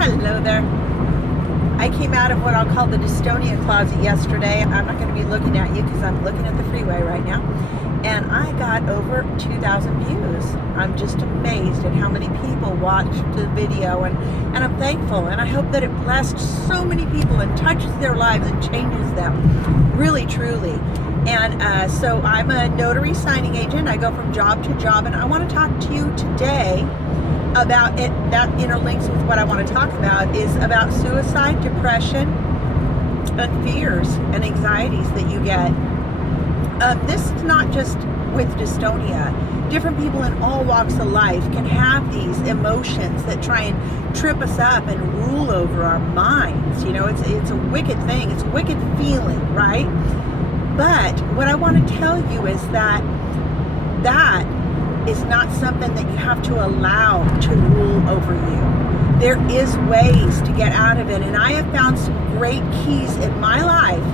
Hello there. I came out of what I'll call the Dystonia closet yesterday. I'm not going to be looking at you because I'm looking at the freeway right now. And I got over 2,000 views. I'm just amazed at how many people watched the video, and I'm thankful, and I hope that it blessed so many people and touches their lives and changes them, really, truly. And so I'm a notary signing agent. I go from job to job, and I want to talk to you today about it. That interlinks with what I want to talk about is about suicide, depression, and fears and anxieties that you get. This is not just with dystonia. Different people in all walks of life can have these emotions that try and trip us up and rule over our minds. You know, it's a wicked thing. It's a wicked feeling, right? But what I want to tell you is that is not something that you have to allow to rule over you. There is ways to get out of it, and I have found some great keys in my life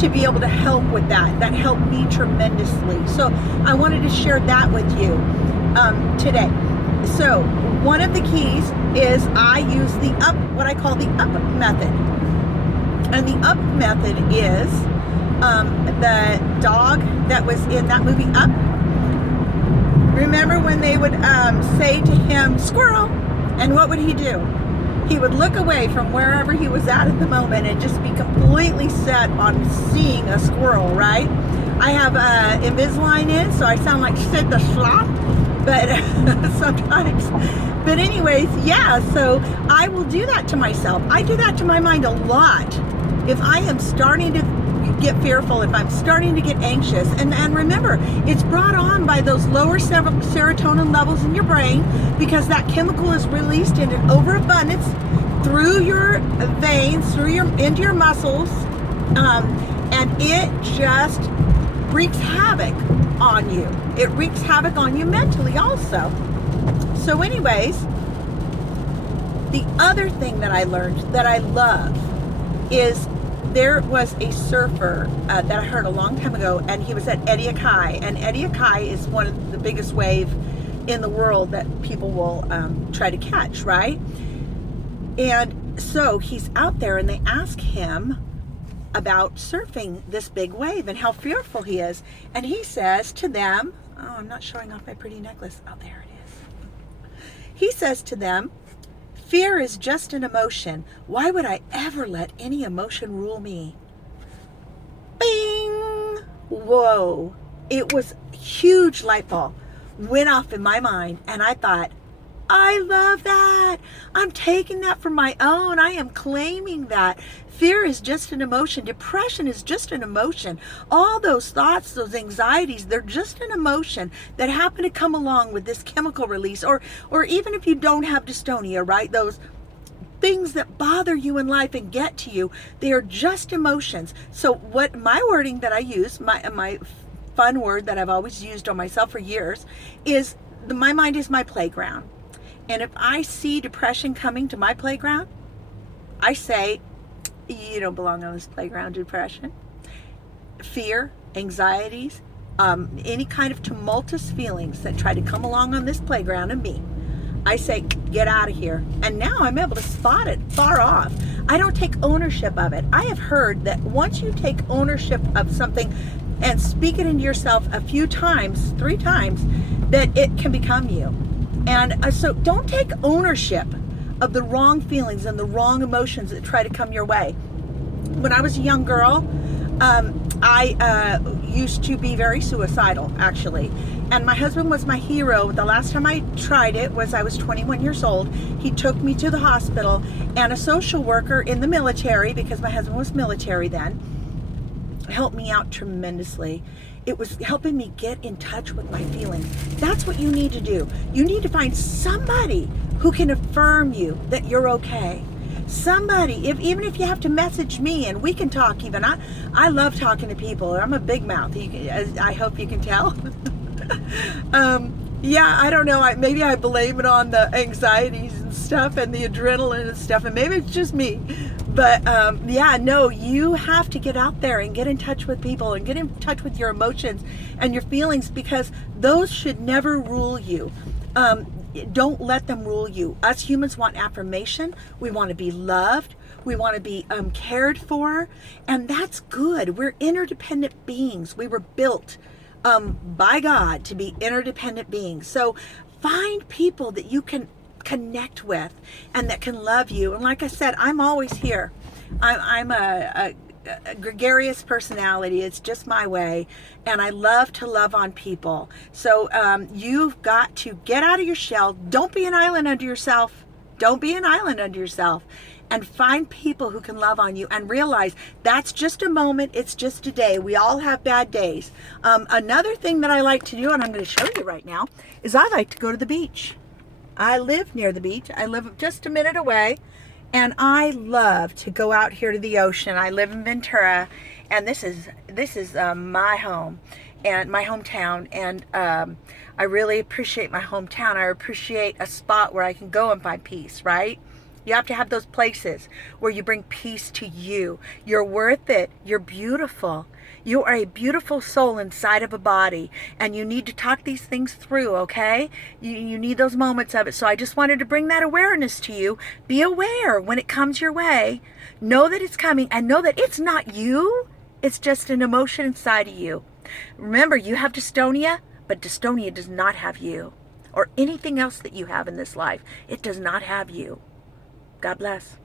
to be able to help with that. That helped me tremendously. So I wanted to share that with you today. So one of the keys is I use what I call the up method. And the up method is the dog that was in that movie Up. Remember when they would say to him, "Squirrel," and what would he do? He would look away from wherever he was at the moment and just be completely set on seeing a squirrel, right? I have Invisalign in, so I sound like Sid the Sloth, but sometimes. But anyways, yeah, so I will do that to myself. I do that to my mind a lot. If I am starting to get fearful, if I'm starting to get anxious, and remember, it's brought on by those lower serotonin levels in your brain, because that chemical is released in an overabundance through your veins, into your muscles, and it just wreaks havoc on you. It wreaks havoc on you mentally also. So anyways, the other thing that I learned that I love is there was a surfer that I heard a long time ago, and he was at Ediakai, and Ediakai is one of the biggest wave in the world that people will try to catch, right? And so he's out there, and they ask him about surfing this big wave and how fearful he is, and he says to them, oh, I'm not showing off my pretty necklace. Oh, there it is. He says to them, "Fear is just an emotion. Why would I ever let any emotion rule me?" Bing! Whoa. It was a huge light bulb went off in my mind, and I thought, I love that. I'm taking that for my own. I am claiming that. Fear is just an emotion. Depression is just an emotion. All those thoughts, those anxieties, they're just an emotion that happen to come along with this chemical release. Or even if you don't have dystonia, right? Those things that bother you in life and get to you, they are just emotions. So what my wording that I use, my fun word that I've always used on myself for years, is my mind is my playground. And if I see depression coming to my playground, I say, you don't belong on this playground, depression. Fear, anxieties, any kind of tumultuous feelings that try to come along on this playground of me, I say, get out of here. And now I'm able to spot it far off. I don't take ownership of it. I have heard that once you take ownership of something and speak it into yourself a few times, 3 times, that it can become you. And so don't take ownership of the wrong feelings and the wrong emotions that try to come your way. When I was a young girl, I used to be very suicidal, actually. And my husband was my hero. The last time I tried it was I was 21 years old. He took me to the hospital, and a social worker in the military, because my husband was military then, helped me out tremendously. It was helping me get in touch with my feelings. That's what you need to do. You need to find somebody who can affirm you that you're okay. Somebody, even if you have to message me and we can talk even. I love talking to people. I'm a big mouth, as I hope you can tell. Yeah, I don't know. Maybe I blame it on the anxieties and stuff and the adrenaline and stuff, and maybe it's just me. But yeah, no, you have to get out there and get in touch with people and get in touch with your emotions and your feelings, because those should never rule you. don't let them rule you. Us humans want affirmation. We want to be loved. We want to be cared for. And that's good. We're interdependent beings. We were built by God to be interdependent beings. So find people that you can connect with and that can love you. And like I said, I'm always here. I'm a gregarious personality. It's just my way, and I love to love on people. So you've got to get out of your shell. Don't be an island unto yourself. Don't be an island unto yourself, and find people who can love on you, and realize that's just a moment. It's just a day. We all have bad days. Another thing that I like to do, and I'm going to show you right now, is I like to go to the beach. I live near the beach. I live just a minute away. And I love to go out here to the ocean. I live in Ventura, and this is my home and my hometown. And I really appreciate my hometown. I appreciate a spot where I can go and find peace, right? You have to have those places where you bring peace to you. You're worth it. You're beautiful. You are a beautiful soul inside of a body, and you need to talk these things through, okay? You need those moments of it. So I just wanted to bring that awareness to you. Be aware when it comes your way. Know that it's coming, and know that it's not you. It's just an emotion inside of you. Remember, you have dystonia, but dystonia does not have you, or anything else that you have in this life. It does not have you. God bless.